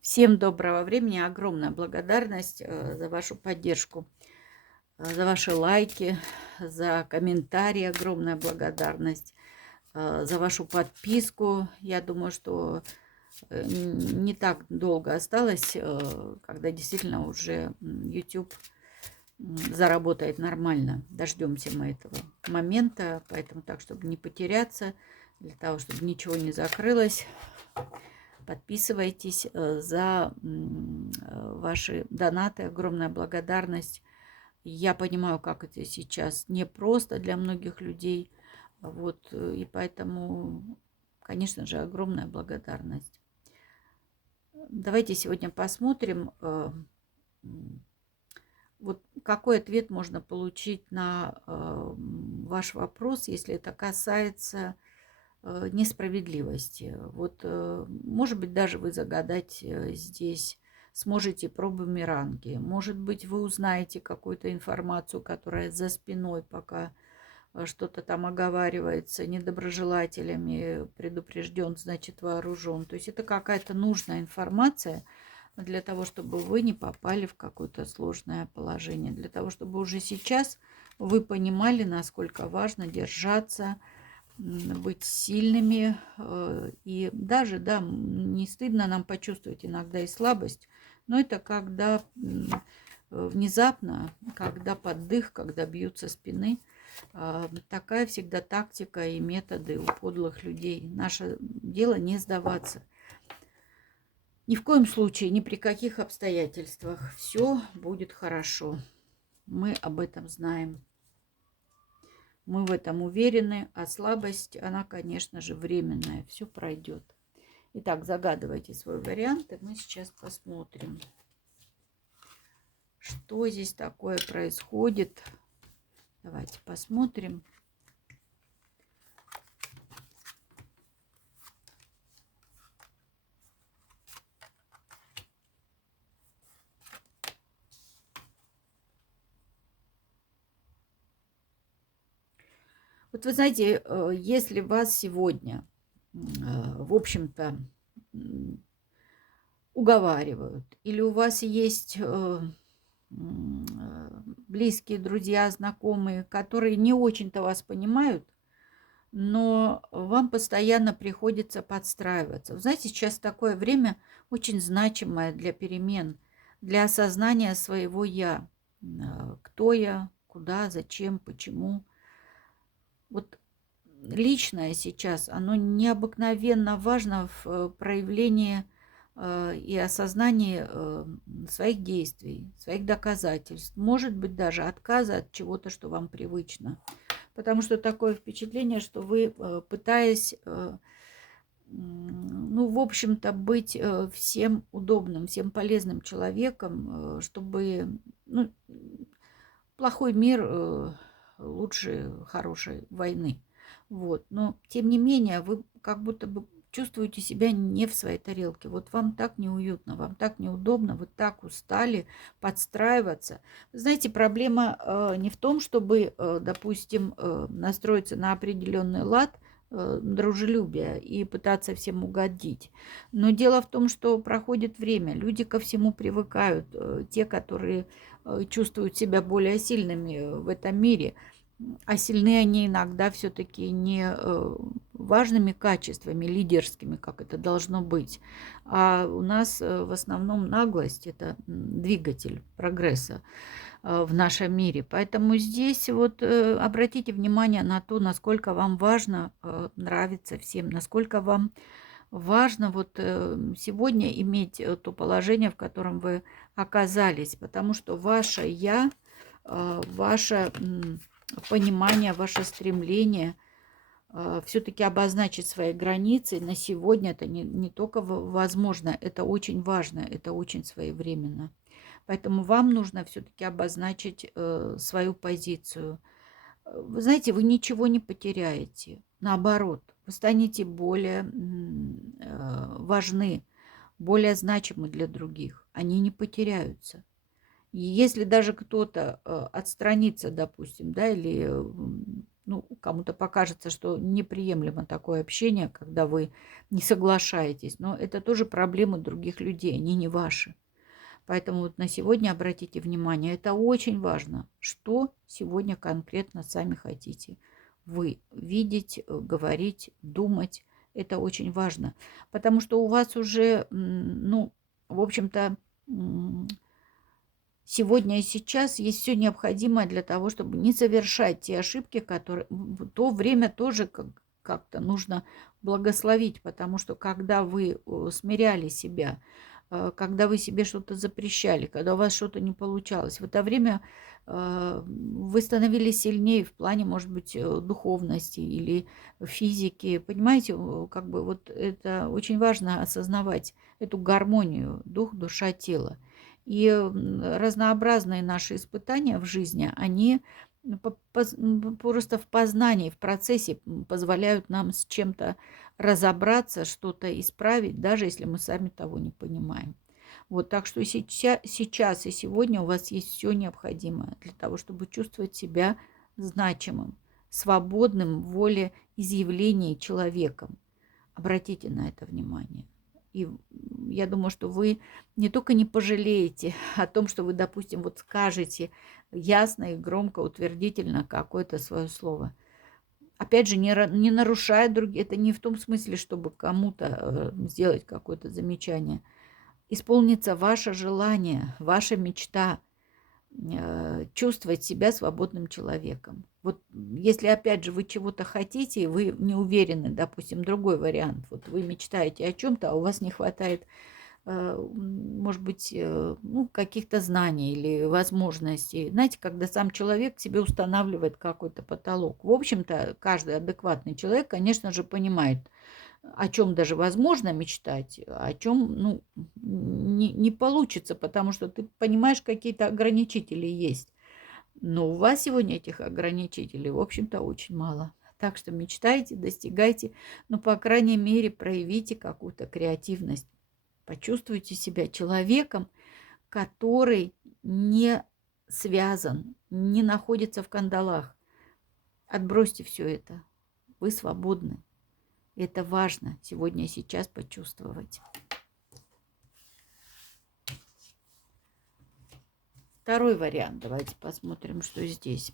Всем доброго времени. Огромная благодарность за вашу поддержку, за ваши лайки, за комментарии. Огромная благодарность за вашу подписку. Я думаю, что не так долго осталось, когда действительно уже YouTube заработает нормально. Дождемся мы этого момента, поэтому так, чтобы не потеряться, для того, чтобы ничего не закрылось. Подписывайтесь за ваши донаты. Огромная благодарность. Я понимаю, как это сейчас непросто для многих людей. Вот, и поэтому, конечно же, огромная благодарность. Давайте сегодня посмотрим, вот какой ответ можно получить на ваш вопрос, если это касается несправедливости. Вот, может быть, даже вы загадать здесь сможете про бумеранги. Может быть, вы узнаете какую-то информацию, которая за спиной, пока что-то там оговаривается недоброжелателями, предупрежден, значит вооружен. То есть это какая-то нужная информация для того, чтобы вы не попали в какое-то сложное положение, для того, чтобы уже сейчас вы понимали, насколько важно держаться, быть сильными. И даже, да, не стыдно нам почувствовать иногда и слабость, но это когда внезапно, когда поддых, когда бьют со спины. Такая всегда тактика и методы у подлых людей. Наше дело не сдаваться. Ни в коем случае, ни при каких обстоятельствах. Все будет хорошо. Мы об этом знаем. Мы в этом уверены, а слабость, она, конечно же, временная. Все пройдет. Итак, загадывайте свой вариант, и мы сейчас посмотрим, что здесь такое происходит. Давайте посмотрим. Вот вы знаете, если вас сегодня, в общем-то, уговаривают, или у вас есть близкие друзья, знакомые, которые не очень-то вас понимают, но вам постоянно приходится подстраиваться. Вы знаете, сейчас такое время очень значимое для перемен, для осознания своего «я». Кто я, куда, зачем, почему. Вот личное сейчас, оно необыкновенно важно в проявлении и осознании своих действий, своих доказательств. Может быть, даже отказа от чего-то, что вам привычно. Потому что такое впечатление, что вы, пытаясь, ну, в общем-то, быть всем удобным, всем полезным человеком, чтобы, ну, плохой мир лучше хорошей войны. Вот. Но, тем не менее, вы как будто бы чувствуете себя не в своей тарелке. Вот вам так неуютно, вам так неудобно, вы так устали подстраиваться. Знаете, проблема не в том, чтобы, допустим, настроиться на определенный лад дружелюбия и пытаться всем угодить. Но дело в том, что проходит время, люди ко всему привыкают. Те, которые чувствуют себя более сильными в этом мире, а сильны они иногда все-таки не важными качествами, лидерскими, как это должно быть. А у нас в основном наглость – это двигатель прогресса в нашем мире. Поэтому здесь вот обратите внимание на то, насколько вам важно нравиться всем, насколько вам важно вот сегодня иметь то положение, в котором вы оказались, потому что ваше «я», ваше понимание, ваше стремление все-таки обозначить свои границы на сегодня, это не только возможно, это очень важно, это очень своевременно. Поэтому вам нужно все-таки обозначить свою позицию. Вы знаете, вы ничего не потеряете. Наоборот, вы станете более важны, более значимы для других. Они не потеряются. И если даже кто-то отстранится, допустим, да, или ну, кому-то покажется, что неприемлемо такое общение, когда вы не соглашаетесь. Но это тоже проблемы других людей, они не ваши. Поэтому вот на сегодня обратите внимание, это очень важно, что сегодня конкретно сами хотите вы видеть, говорить, думать. Это очень важно, потому что у вас уже, ну, в общем-то, сегодня и сейчас есть все необходимое для того, чтобы не совершать те ошибки, которые в то время тоже как-то нужно благословить, потому что когда вы смиряли себя, когда вы себе что-то запрещали, когда у вас что-то не получалось, в это время вы становились сильнее в плане, может быть, духовности или физики. Понимаете, как бы вот это очень важно осознавать эту гармонию дух, душа, тело. И разнообразные наши испытания в жизни, они просто в познании, в процессе позволяют нам с чем-то разобраться, что-то исправить, даже если мы сами того не понимаем. Вот, так что сейчас и сегодня у вас есть все необходимое для того, чтобы чувствовать себя значимым, свободным в волеизъявлении человеком. Обратите на это внимание. И я думаю, что вы не только не пожалеете о том, что вы, допустим, вот скажете ясно и громко, утвердительно какое-то свое слово. Опять же, не нарушая другие, это не в том смысле, чтобы кому-то сделать какое-то замечание. Исполнится ваше желание, ваша мечта, чувствовать себя свободным человеком. Вот если, опять же, вы чего-то хотите, и вы не уверены, допустим, другой вариант, вот вы мечтаете о чем-то, а у вас не хватает, может быть, ну, каких-то знаний или возможностей. Знаете, когда сам человек себе устанавливает какой-то потолок. В общем-то, каждый адекватный человек, конечно же, понимает, о чем даже возможно мечтать, о чем, ну, не получится, потому что ты понимаешь, какие-то ограничители есть. Но у вас сегодня этих ограничителей, в общем-то, очень мало. Так что мечтайте, достигайте, но, по крайней мере, проявите какую-то креативность. Почувствуйте себя человеком, который не связан, не находится в кандалах. Отбросьте все это. Вы свободны. Это важно сегодня и сейчас почувствовать. Второй вариант. Давайте посмотрим, что здесь.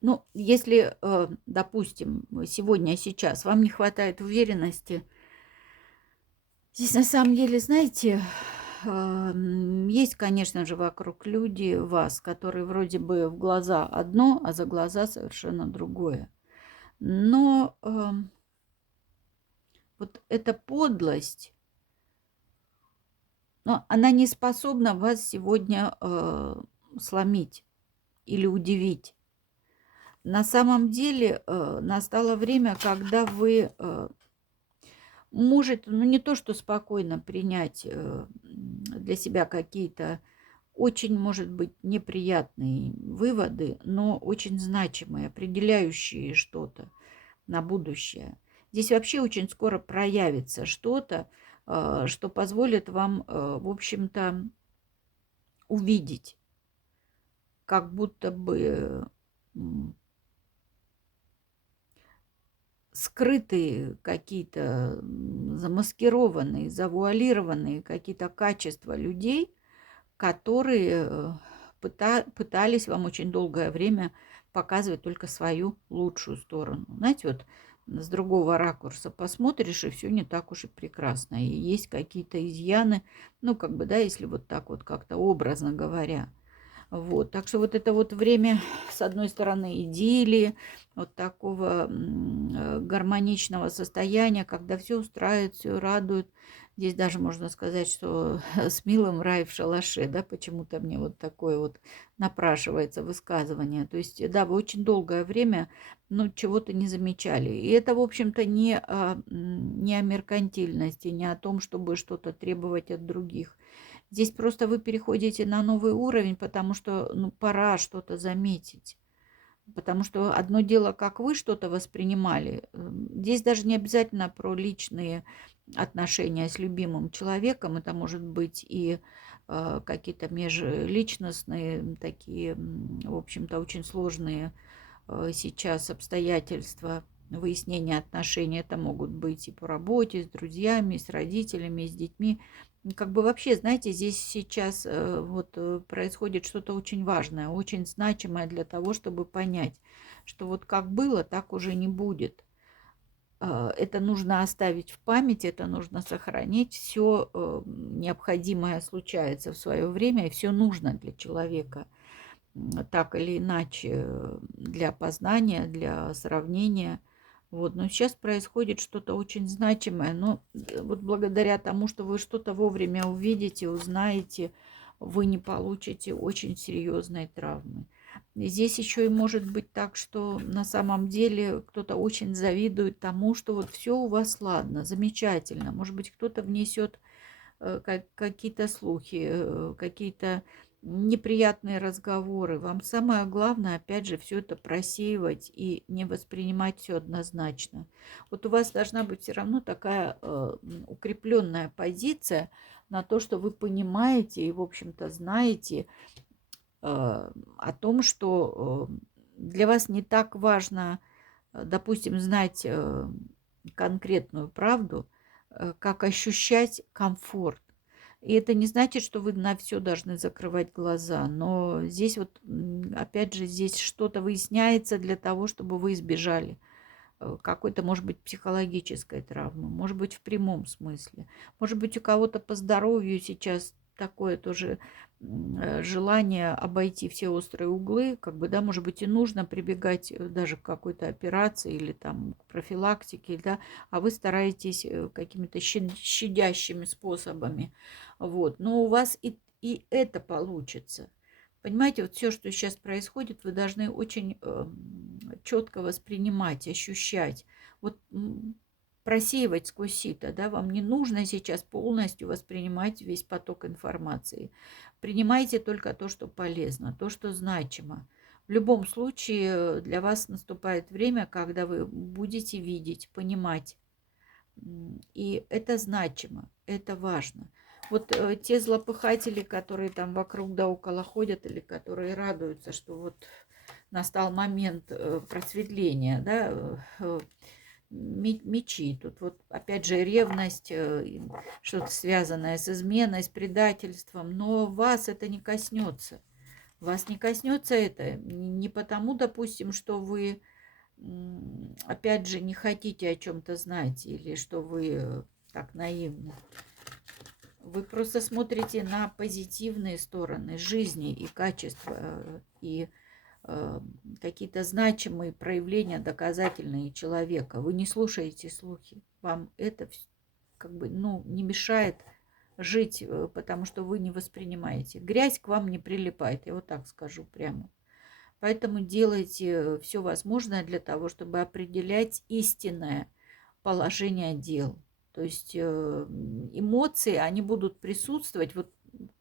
Ну, если, допустим, сегодня и сейчас вам не хватает уверенности, здесь на самом деле, знаете, есть, конечно же, вокруг люди вас, которые вроде бы в глаза одно, а за глаза совершенно другое. Но вот эта подлость, но она не способна вас сегодня сломить или удивить. На самом деле настало время, когда вы можете, ну не то что спокойно принять для себя какие-то очень, может быть, неприятные выводы, но очень значимые, определяющие что-то на будущее. Здесь вообще очень скоро проявится что-то, что позволит вам, в общем-то, увидеть, как будто бы скрытые какие-то, замаскированные, завуалированные какие-то качества людей, которые пытались вам очень долгое время показывать только свою лучшую сторону. Знаете, вот с другого ракурса посмотришь, и все не так уж и прекрасно. И есть какие-то изъяны, ну, как бы, да, если вот так вот как-то образно говоря. Вот, так что вот это вот время, с одной стороны, идиллии, вот такого гармоничного состояния, когда все устраивает, все радует. Здесь даже можно сказать, что с милым рай в шалаше, да, почему-то мне вот такое вот напрашивается высказывание. То есть, да, вы очень долгое время, ну, чего-то не замечали. И это, в общем-то, не о меркантильности, не о том, чтобы что-то требовать от других. Здесь просто вы переходите на новый уровень, потому что, ну, пора что-то заметить. Потому что одно дело, как вы что-то воспринимали. Здесь даже не обязательно про личные отношения с любимым человеком. Это может быть и какие-то межличностные такие, в общем-то, очень сложные сейчас обстоятельства выяснения отношений. Это могут быть и по работе, с друзьями, с родителями, с детьми. Как бы вообще, знаете, здесь сейчас происходит что-то очень важное, очень значимое для того, чтобы понять, что вот как было, так уже не будет. Это нужно оставить в памяти, это нужно сохранить. Все необходимое случается в свое время, и все нужно для человека так или иначе для познания, для сравнения. Вот. Но сейчас происходит что-то очень значимое. Но вот благодаря тому, что вы что-то вовремя увидите, узнаете, вы не получите очень серьезной травмы. И здесь еще и может быть так, что на самом деле кто-то очень завидует тому, что вот все у вас ладно, замечательно. Может быть, кто-то внесет какие-то слухи, какие-то неприятные разговоры. Вам самое главное, опять же, все это просеивать и не воспринимать все однозначно. Вот у вас должна быть все равно такая укрепленная позиция на то, что вы понимаете и, в общем-то, знаете о том, что для вас не так важно, допустим, знать конкретную правду, как ощущать комфорт. И это не значит, что вы на все должны закрывать глаза, но здесь вот, опять же, здесь что-то выясняется для того, чтобы вы избежали какой-то, может быть, психологической травмы, может быть, в прямом смысле. Может быть, у кого-то по здоровью сейчас такое тоже желание обойти все острые углы, как бы, да, может быть, и нужно прибегать даже к какой-то операции или там к профилактике, да, а вы стараетесь какими-то щадящими способами, вот, но у вас и это получится. Понимаете, вот все, что сейчас происходит, вы должны очень четко воспринимать, ощущать. Вот просеивать сквозь сито, да, вам не нужно сейчас полностью воспринимать весь поток информации. Принимайте только то, что полезно, то, что значимо. В любом случае для вас наступает время, когда вы будете видеть, понимать. И это значимо, это важно. Вот те злопыхатели, которые там вокруг да около ходят, или которые радуются, что вот настал момент просветления, да, мечи. Тут вот опять же ревность, что-то связанное с изменой, с предательством, но вас это не коснется. Вас не коснется это не потому, допустим, что вы, опять же, не хотите о чем-то знать или что вы так наивны. Вы просто смотрите на позитивные стороны жизни и качества, и какие-то значимые проявления доказательные человека. Вы не слушаете слухи. Вам это как бы, ну, не мешает жить, потому что вы не воспринимаете. Грязь к вам не прилипает, я вот так скажу прямо. Поэтому делайте все возможное для того, чтобы определять истинное положение дел. То есть эмоции, они будут присутствовать, вот,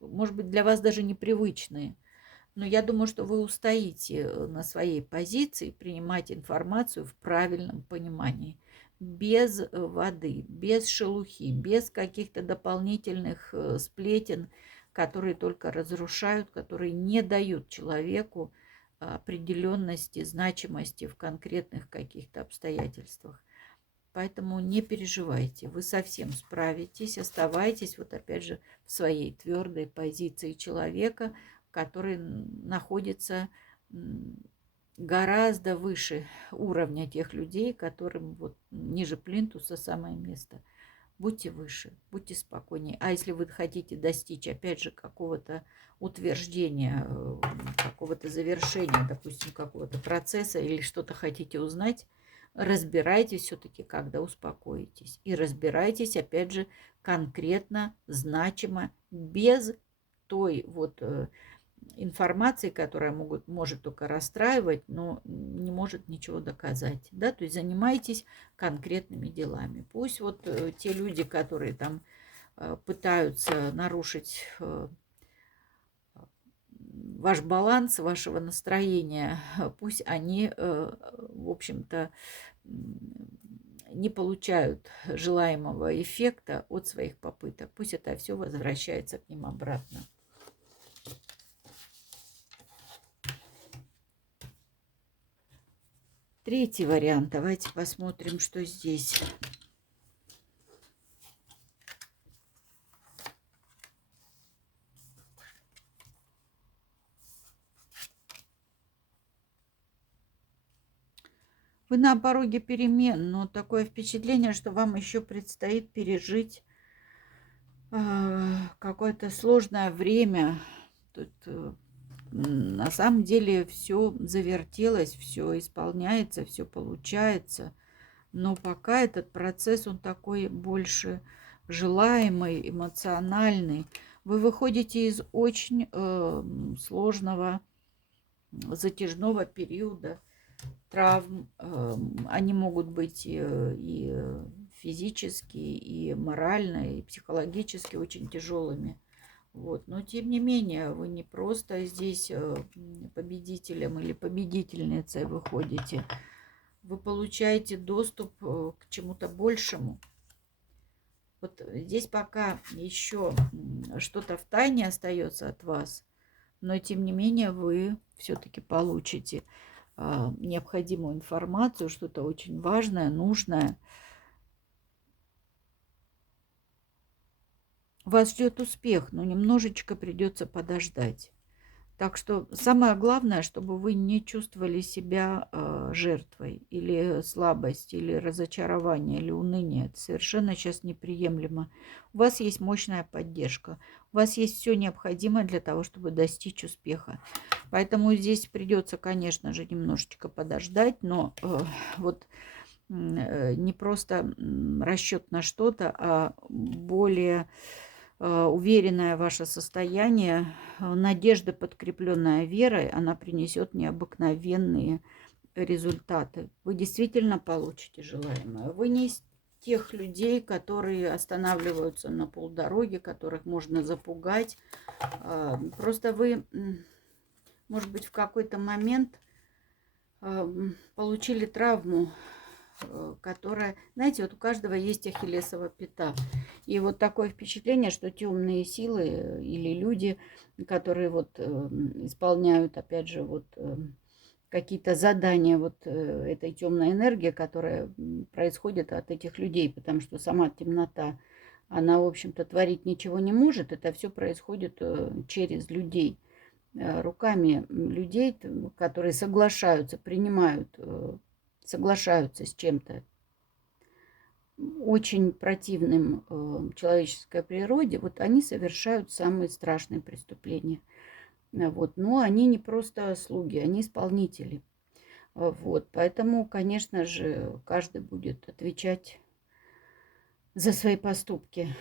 может быть, для вас даже непривычные. Но я думаю, что вы устоите на своей позиции принимать информацию в правильном понимании. Без воды, без шелухи, без каких-то дополнительных сплетен, которые только разрушают, которые не дают человеку определенности, значимости в конкретных каких-то обстоятельствах. Поэтому не переживайте, вы совсем справитесь, оставайтесь вот опять же в своей твердой позиции человека, который находится гораздо выше уровня тех людей, которым вот ниже плинтуса самое место. Будьте выше, будьте спокойнее. А если вы хотите достичь, опять же, какого-то утверждения, какого-то завершения, допустим, какого-то процесса или что-то хотите узнать, разбирайтесь все-таки, когда успокоитесь. И разбирайтесь, опять же, конкретно, значимо, без той вот информации, которая может только расстраивать, но не может ничего доказать. Да? То есть занимайтесь конкретными делами. Пусть вот те люди, которые там пытаются нарушить ваш баланс, вашего настроения, пусть они, в общем-то, не получают желаемого эффекта от своих попыток. Пусть это все возвращается к ним обратно. Третий вариант. Давайте посмотрим, что здесь. Вы на пороге перемен, но такое впечатление, что вам еще предстоит пережить какое-то сложное время. Тут на самом деле все завертелось, все исполняется, все получается. Но пока этот процесс, он такой больше желаемый, эмоциональный. Вы выходите из очень сложного, затяжного периода травм. Они могут быть и физически, и морально, и психологически очень тяжелыми. Вот. Но тем не менее, вы не просто здесь победителем или победительницей выходите. Вы получаете доступ к чему-то большему. Вот здесь пока еще что-то в тайне остается от вас, но тем не менее вы все-таки получите необходимую информацию, что-то очень важное, нужное. Вас ждет успех, но немножечко придется подождать. Так что самое главное, чтобы вы не чувствовали себя жертвой или слабость, или разочарование, или уныние. Это совершенно сейчас неприемлемо. У вас есть мощная поддержка. У вас есть все необходимое для того, чтобы достичь успеха. Поэтому здесь придется, конечно же, немножечко подождать, но вот не просто расчет на что-то, а более уверенное ваше состояние, надежда, подкрепленная верой, она принесет необыкновенные результаты. Вы действительно получите желаемое. Вы не из тех людей, которые останавливаются на полдороге, которых можно запугать. Просто вы, может быть, в какой-то момент получили травму, которая, знаете, вот у каждого есть ахиллесова пята. И вот такое впечатление, что темные силы или люди, которые вот исполняют, опять же, вот какие-то задания вот этой темной энергии, которая происходит от этих людей, потому что сама темнота, она, в общем-то, творить ничего не может. Это все происходит через людей, руками людей, которые соглашаются, принимают, соглашаются с чем-то очень противным человеческой природе, вот они совершают самые страшные преступления. Вот. Но они не просто слуги, они исполнители. Вот. Поэтому, конечно же, каждый будет отвечать за свои поступки.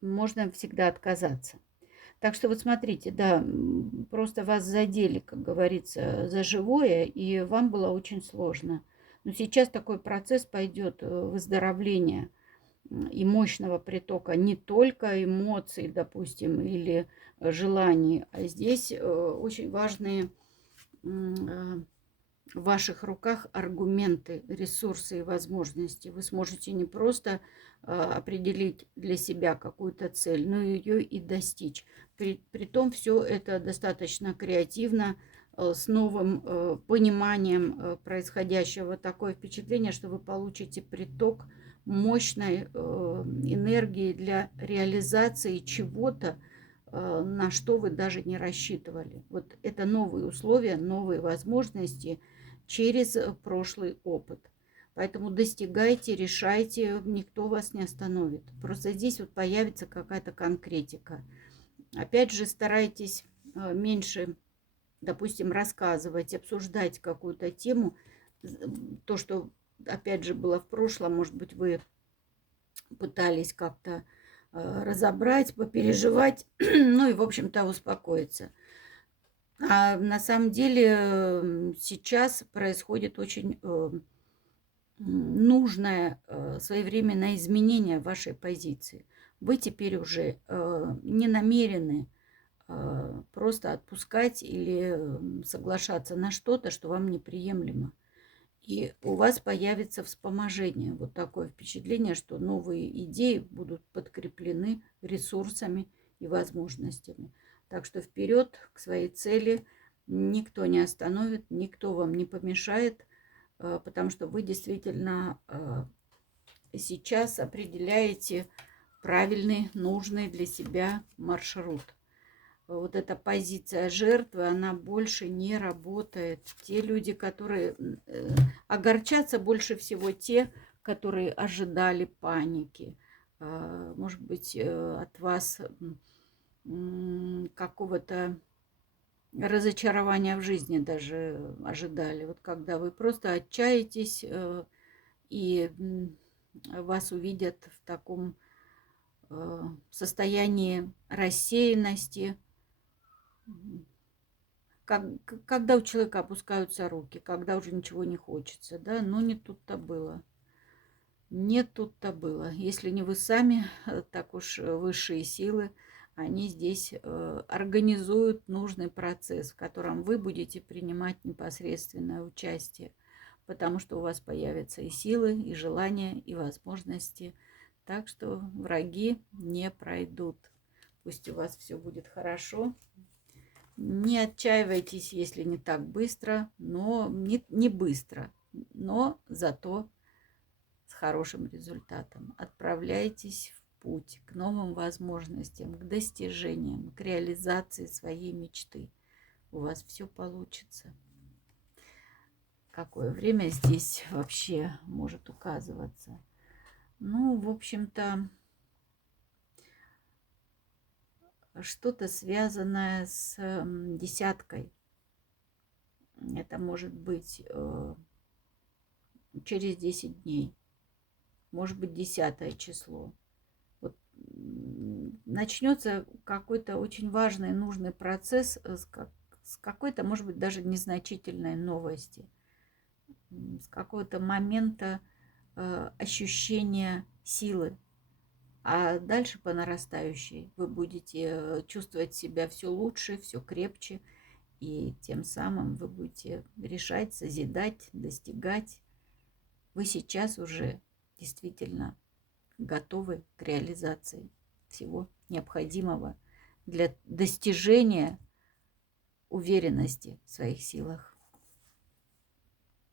Можно всегда отказаться. Так что вот смотрите, да, просто вас задели, как говорится, за живое, и вам было очень сложно. Но сейчас такой процесс пойдет выздоровления и мощного притока не только эмоций, допустим, или желаний, а здесь очень важные в ваших руках аргументы, ресурсы и возможности. Вы сможете не просто определить для себя какую-то цель, но ее и достичь. Притом все это достаточно креативно, с новым пониманием происходящего. Такое впечатление, что вы получите приток мощной энергии для реализации чего-то, на что вы даже не рассчитывали. Вот это новые условия, новые возможности через прошлый опыт. Поэтому достигайте, решайте, никто вас не остановит. Просто здесь вот появится какая-то конкретика. Опять же, старайтесь меньше, допустим, рассказывать, обсуждать какую-то тему. То, что, опять же, было в прошлом, может быть, вы пытались как-то разобрать, попереживать, ну и, в общем-то, успокоиться. А на самом деле сейчас происходит очень нужное своевременное изменение вашей позиции. Вы теперь уже не намерены просто отпускать или соглашаться на что-то, что вам неприемлемо. И у вас появится вспоможение. Вот такое впечатление, что новые идеи будут подкреплены ресурсами и возможностями. Так что вперед к своей цели никто не остановит, никто вам не помешает. потому что вы действительно сейчас определяете правильный, нужный для себя маршрут. Вот эта позиция жертвы, она больше не работает. Те люди, которые огорчатся больше всего, те, которые ожидали паники. Может быть, от вас какого-то разочарования в жизни даже ожидали. Вот когда вы просто отчаетесь и вас увидят в таком состоянии рассеянности, когда у человека опускаются руки, когда уже ничего не хочется, да, но не тут-то было. Не тут-то было. Если не вы сами, так уж высшие силы, они здесь организуют нужный процесс, в котором вы будете принимать непосредственное участие, потому что у вас появятся и силы, и желания, и возможности. Так что враги не пройдут. Пусть у вас все будет хорошо. Не отчаивайтесь, если не так быстро, но не быстро, но зато с хорошим результатом. Отправляйтесь в путь к новым возможностям, к достижениям, к реализации своей мечты. У вас все получится. Какое время здесь вообще может указываться? Ну, в общем-то, что-то связанное с десяткой. Это может быть через 10 дней. Может быть, 10 число. Вот начнется какой-то очень важный, нужный процесс с какой-то, может быть, даже незначительной новости, с какого-то момента ощущения силы. А дальше по нарастающей вы будете чувствовать себя все лучше, все крепче, и тем самым вы будете решать, созидать, достигать. Вы сейчас уже действительно готовы к реализации всего необходимого для достижения уверенности в своих силах.